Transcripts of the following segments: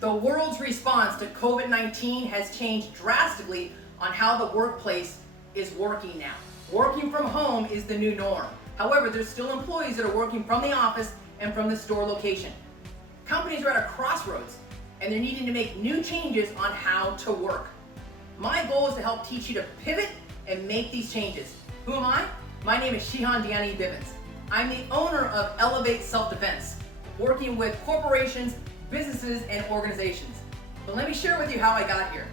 The world's response to COVID-19 has changed drastically on how the workplace is working now. Working from home is the new norm. However, there's still employees that are working from the office and from the store location. Companies are at a crossroads and they're needing to make new changes on how to work. My goal is to help teach you to pivot and make these changes. Who am I? My name is Shihan Diani Bivens. I'm the owner of Elevate Self-Defense, working with corporations, businesses, and organizations. But let me share with you how I got here.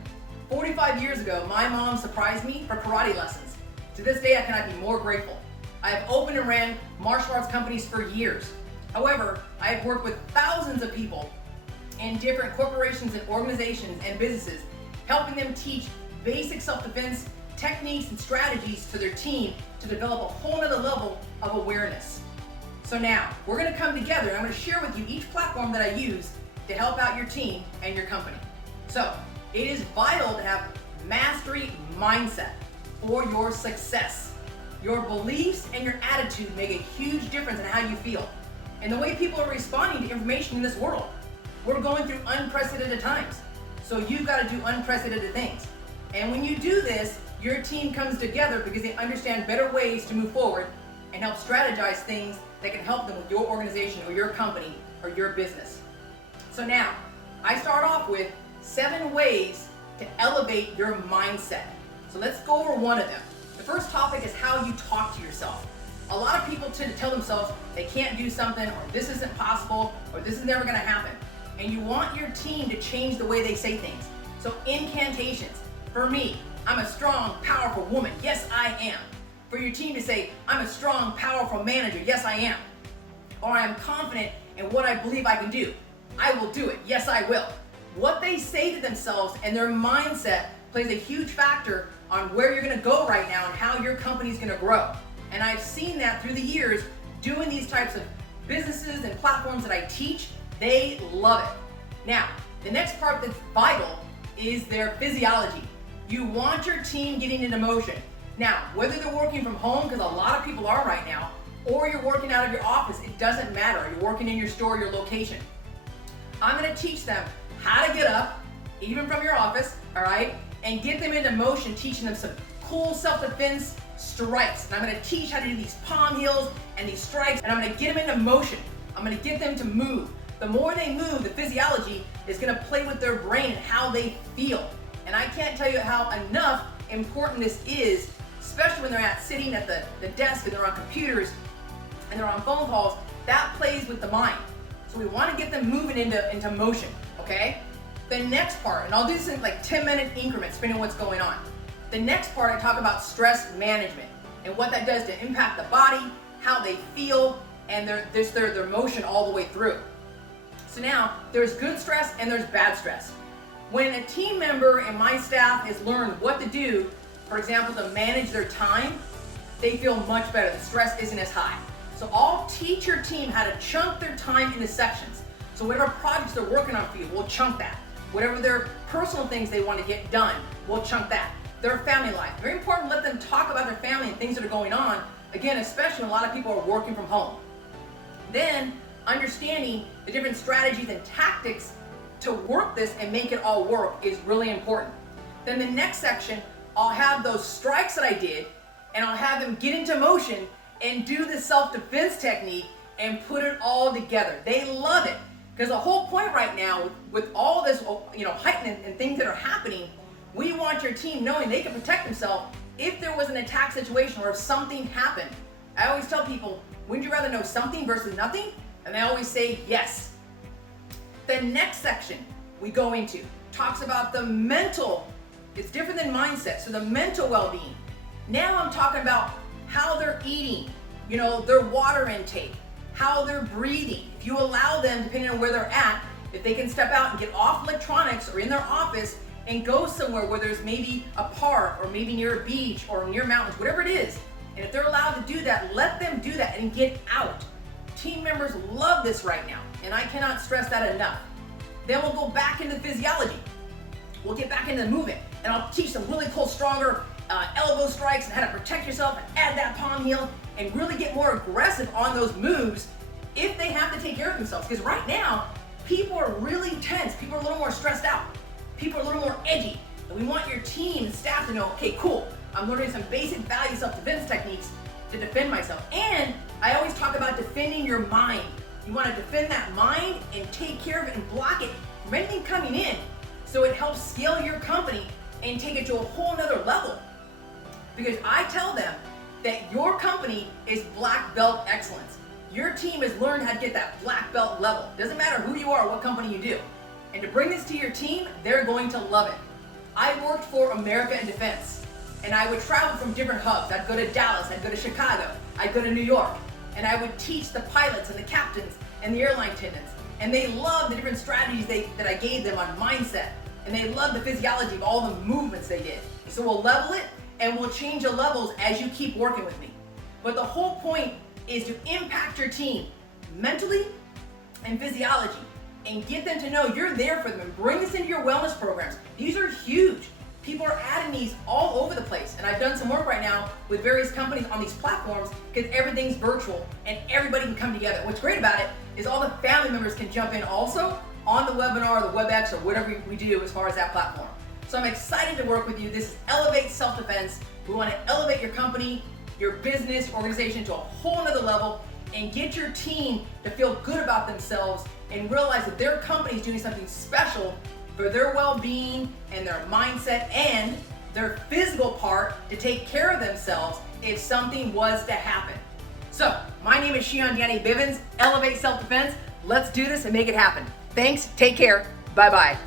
45 years ago, my mom surprised me for karate lessons. To this day, I cannot be more grateful. I have opened and ran martial arts companies for years. However, I have worked with thousands of people in different corporations and organizations and businesses, helping them teach basic self-defense techniques and strategies to their team to develop a whole nother level of awareness. So now, we're gonna come together and I'm gonna share with you each platform that I use to help out your team and your company. So, it is vital to have mastery mindset for your success. Your beliefs and your attitude make a huge difference in how you feel and the way people are responding to information in this world. We're going through unprecedented times, so you've got to do unprecedented things. And when you do this, your team comes together because they understand better ways to move forward and help strategize things that can help them with your organization or your company or your business. So now, I start off with 7 ways to elevate your mindset. So let's go over one of them. The first topic is how you talk to yourself. A lot of people tend to tell themselves they can't do something, or this isn't possible, or this is never gonna happen. And you want your team to change the way they say things. So incantations. For me, I'm a strong, powerful woman. Yes, I am. For your team to say, I'm a strong, powerful manager. Yes, I am. Or I'm confident in what I believe I can do. I will do it. Yes, I will. What they say to themselves and their mindset plays a huge factor on where you're gonna go right now and how your company's gonna grow. And I've seen that through the years doing these types of businesses and platforms that I teach. They love it. Now, the next part that's vital is their physiology. You want your team getting into motion. Now, whether they're working from home, because a lot of people are right now, or you're working out of your office, it doesn't matter. You're working in your store, your location. I'm gonna teach them how to get up, even from your office, all right, and get them into motion, teaching them some cool self-defense strikes. And I'm gonna teach how to do these palm heels and these strikes, and I'm gonna get them into motion. I'm gonna get them to move. The more they move, the physiology is gonna play with their brain and how they feel. And I can't tell you how enough important this is, especially when they're sitting at the desk and they're on computers and they're on phone calls. That plays with the mind. So we wanna get them moving into motion, okay? The next part, and I'll do this in like 10-minute increments depending on what's going on. The next part, I talk about stress management and what that does to impact the body, how they feel, and their motion all the way through. So now, there's good stress and there's bad stress. When a team member and my staff has learned what to do, for example, to manage their time, they feel much better. The stress isn't as high. So I'll teach your team how to chunk their time into sections. So whatever projects they're working on for you, we'll chunk that. Whatever their personal things they want to get done, we'll chunk that. Their family life. Very important to let them talk about their family and things that are going on. Again, especially when a lot of people are working from home. Then, understanding the different strategies and tactics to work this and make it all work is really important. Then the next section, I'll have those strikes that I did, and I'll have them get into motion and do the self-defense technique and put it all together. They love it, because the whole point right now with all this, heightening and things that are happening, we want your team knowing they can protect themselves if there was an attack situation or if something happened. I always tell people, wouldn't you rather know something versus nothing? And they always say yes. The next section we go into talks about the mental. It's different than mindset, so the mental well-being. Now I'm talking about how they're eating, their water intake, how they're breathing. If you allow them, depending on where they're at, if they can step out and get off electronics or in their office and go somewhere where there's maybe a park or maybe near a beach or near mountains, whatever it is, and if they're allowed to do that, let them do that and get out. Team members love this right now, and I cannot stress that enough. Then we'll go back into physiology. We'll get back into the movement, and I'll teach them really cool, stronger elbow strikes and how to protect yourself and add that palm heel and really get more aggressive on those moves if they have to take care of themselves. Because right now, people are really tense. People are a little more edgy. And we want your team and staff to know, okay, cool, I'm learning some basic value self-defense techniques to defend myself. And I always talk about defending your mind. You want to defend that mind and take care of it and block it from anything coming in, so it helps scale your company and take it to a whole nother level. Because I tell them that your company is black belt excellence. Your team has learned how to get that black belt level. Doesn't matter who you are or what company you do. And to bring this to your team, they're going to love it. I worked for America in Defense, and I would travel from different hubs. I'd go to Dallas, I'd go to Chicago, I'd go to New York, and I would teach the pilots and the captains and the airline attendants. And they loved the different strategies that I gave them on mindset. And they loved the physiology of all the movements they did. So we'll level it, and we'll change the levels as you keep working with me. But the whole point is to impact your team mentally and physiology and get them to know you're there for them, and bring this into your wellness programs. These are huge. People are adding these all over the place, and I've done some work right now with various companies on these platforms because everything's virtual and everybody can come together. What's great about it is all the family members can jump in also on the webinar, the WebEx, or whatever we do as far as that platform. So I'm excited to work with you. This is Elevate Self-Defense. We want to elevate your company, your business, organization to a whole nother level and get your team to feel good about themselves and realize that their company is doing something special for their well-being and their mindset and their physical part to take care of themselves if something was to happen. So, my name is Shion Danny Bivens, Elevate Self-Defense. Let's do this and make it happen. Thanks, take care, bye-bye.